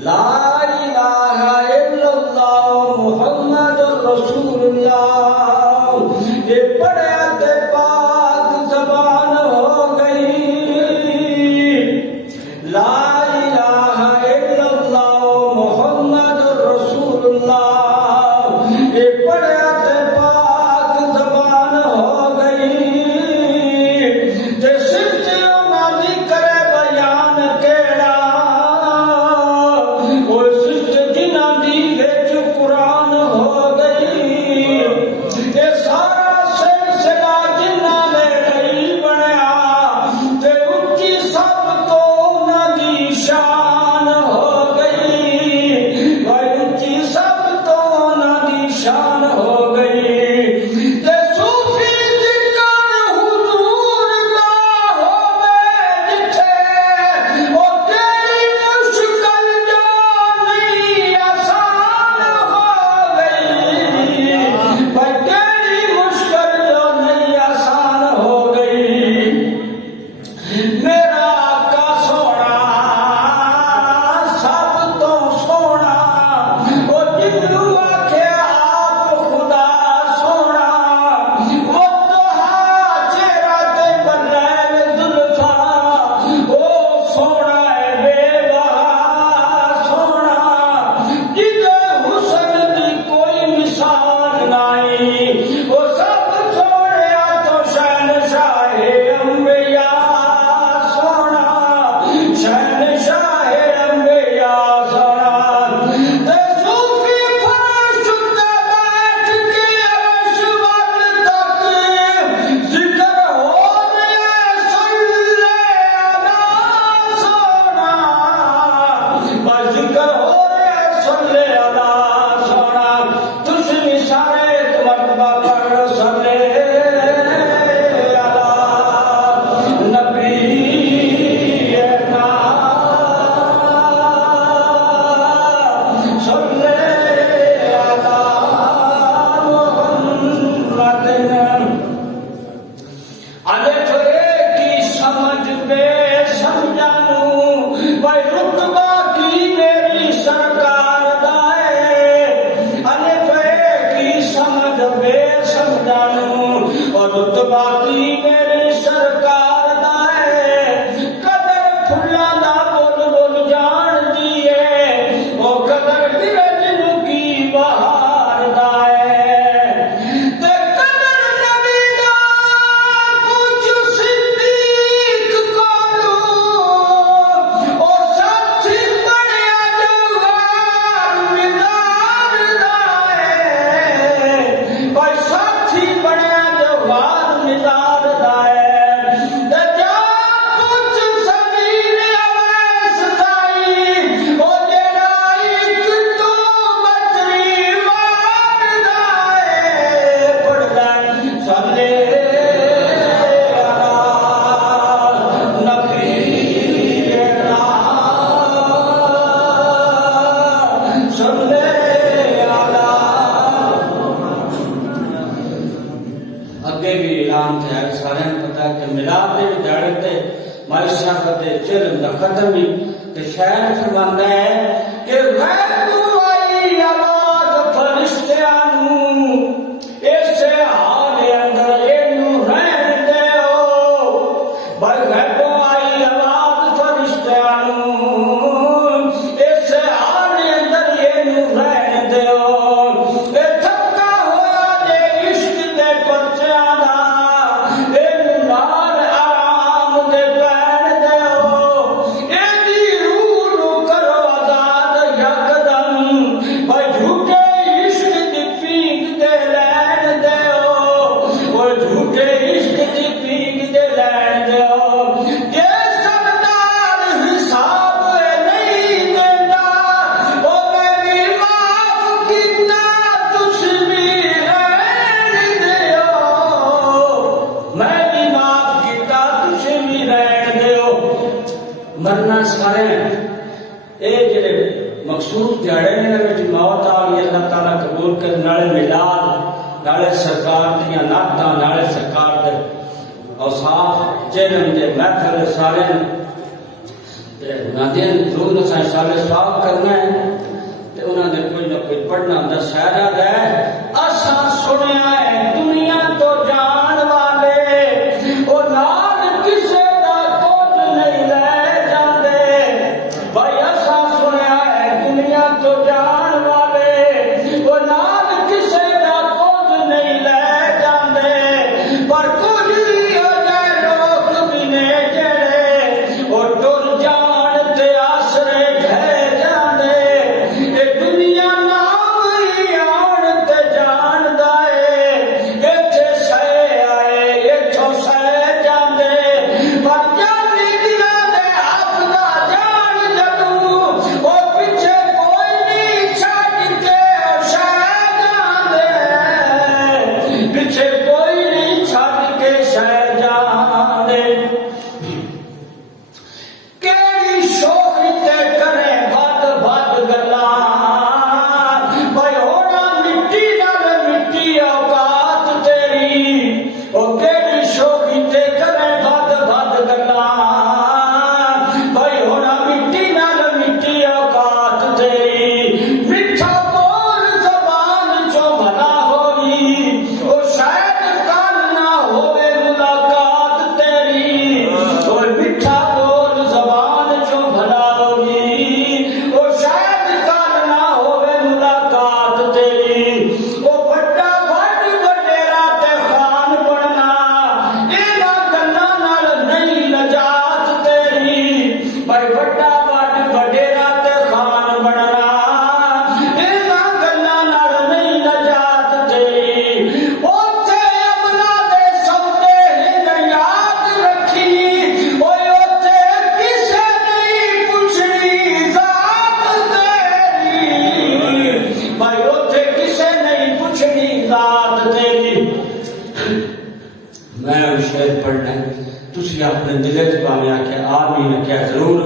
لا الہ الا اللہ محمد رسول اللہ، یہ پڑھے تے پاک زبان ہو گئی۔ لا الہ الا اللہ محمد رسول اللہ، یہ پڑھے تے پاک زبان ہو گئی۔ تے صرف انہاں دی کرے بیان کیڑا، وہ صرف جنہاں دی وچ قرآن ہو گئی۔ یہ سارا سلسلہ جنہاں نے نہیں بنیا، تے اچھی سب تو انہاں دی شان ہو گئی، بھائی اچھی سب تو انہاں دی شان ہو گئی۔ تے صوفی ذکر حضور دا ہووے جتھے، او تیری مشکل جو نہیں آسان ہو گئی، بھائی تیری مشکل جو نہیں آسان ہو گئی۔ میرا آقا سونا سب تو سونا، وہ جنوں آکھیا آپ خدا سونا، وہ توہا چہرہ تے بلیل زلفاں، وہ سونا ہے بے بہا سونا، جدے حسن دی کوئی مثال نہیں، وہ سب سوڑیا تو شہنشاہ انبیاء سونا، شہنشاہ انبیاء سونا۔ تے صوفی فرش تے بیٹھ کے عرش ول تک ذکر ہو رہے صلی علی سونا، بس ذکر ہو رہے صلی علی سونا۔ تسی بھی سارے ایک مرتبہ پڑھ صلی علی نبی صلی علی محمد۔ الف کی سمجھ بے سمجھانوں، بھائی رتبہ کی میری سرکار دائے۔ الف کی سمجھ بے سمجھانوں، اور رتبہ کی میری سرکار دائے۔ قدر پھلاں دا بول بول جان دیے، او قدر برجن کی بہار دائے۔ تے قدر نبی دا پوچھ صدیق کولوں، او ساتھی بڑیا جوہر مزار دائے، بھائی ساتھی بڑیا جوہر مزار دائے۔ تے جا پوچھ سمیر اویس دائی، او جیڑا ایک تو بچری مار دائے۔ پڑھ لائن صلی علی نبی صلی علی۔ اگے بھی اعلان تھا سارے پتہ کہ میلاد دے دیہڑے تے معاشرت دے چلم دا ختم ہی تے شاعر فرماندا ہے کہ غیب تو آئی آواز فرشتیاں نوں، اسے حال اندر اینوں رہن دیو، بھائی غیب تو آئی آواز فرشتیاں نوں، اسے حال اندر اینوں رہن دیو۔ اے تھکا ہویا جے عشق دے پرچیاں دا، اینوں نال آرام دے پین دیو۔ اے دی روح نوں کرو آزاد یکدم، بھائی جھوٹے عشق دی پیگ دے لین دیو، وہ جھوٹے عشق دی پیگ دے لین دیو۔ جے سردار حساب نہیں دیندا، او میں بھی معاف کیتا تسی بھی رہن دیو، میں بھی معاف کیتا تسی بھی رہن دیو۔ مرنا سارے اے جڑے مخصوص دیہڑے نے وچ موت آ گئی، اللہ تعالیٰ قبول کر، نالے میلاد، نالے سرکار دیاں نعتاں، نالے سرکار دے اوصاف جنم دے محفل سارے انہوں نے ضرور نسائیں سالے صاف کرنا ہے تے انہوں نے کوئی نہ کوئی پڑھنا ہوں شاعرہ دے اساں سنیا ہے دنیا تو جان والے او نال کسے دا کچھ نہیں لے جاندے بھائی اساں سنیا ہے دنیا تو جان والے او نال کسے دا کچھ نہیں لے جاندے پر کچھ ہی ہو جائے لوگ بھی نے جڑے او ٹر جان تے آسرے گھے جاندے اے دنیا نام ہی آن تے جان دائے ایتھے سہے آئے ایتھوں سہے جاندے پر جانی دلا دے حافظہ جان جدوں او پیچھے کوئی نہیں چھڈ کے او شہ جاندے پیچھے کوئی نہیں چھڈ کے شہ جاندے کیڑی شوخی تے کرے بد بد گلاں بھائی ہونا مٹی نال مٹی اوقات تیری او کیڑی شوخی تے کرے بد بد گلاں بھائی ہونا مٹی نال مٹی اوقات تیری میٹھا بول زبان چوں بھلا ہوئی او شاید کل نہ ہوے ملاقات تیری اور میٹھا بول زبان چوں بھلا ہوئی او شاید کل نہ ہوے ملاقات تیری او بڑا بڑ وڈیرا تے خان بننا انہاں گلاں نال نہیں نجات تیری بھائی بڑا بڑ وڈیرا تے خان بننا انہاں گلاں نال نہیں نجات تیری اوتھے امنا دے سودے ہن یاد رکھی اوئے اوتھے کسے نہیں پوچھنی ذات تیری بھائی اوتھے کسے نہیں پوچھنی ذات تیری میں وہ شعر پڑھنا ہے تسی اپنے دل چ باویں آکھیا آمین کیا ضرور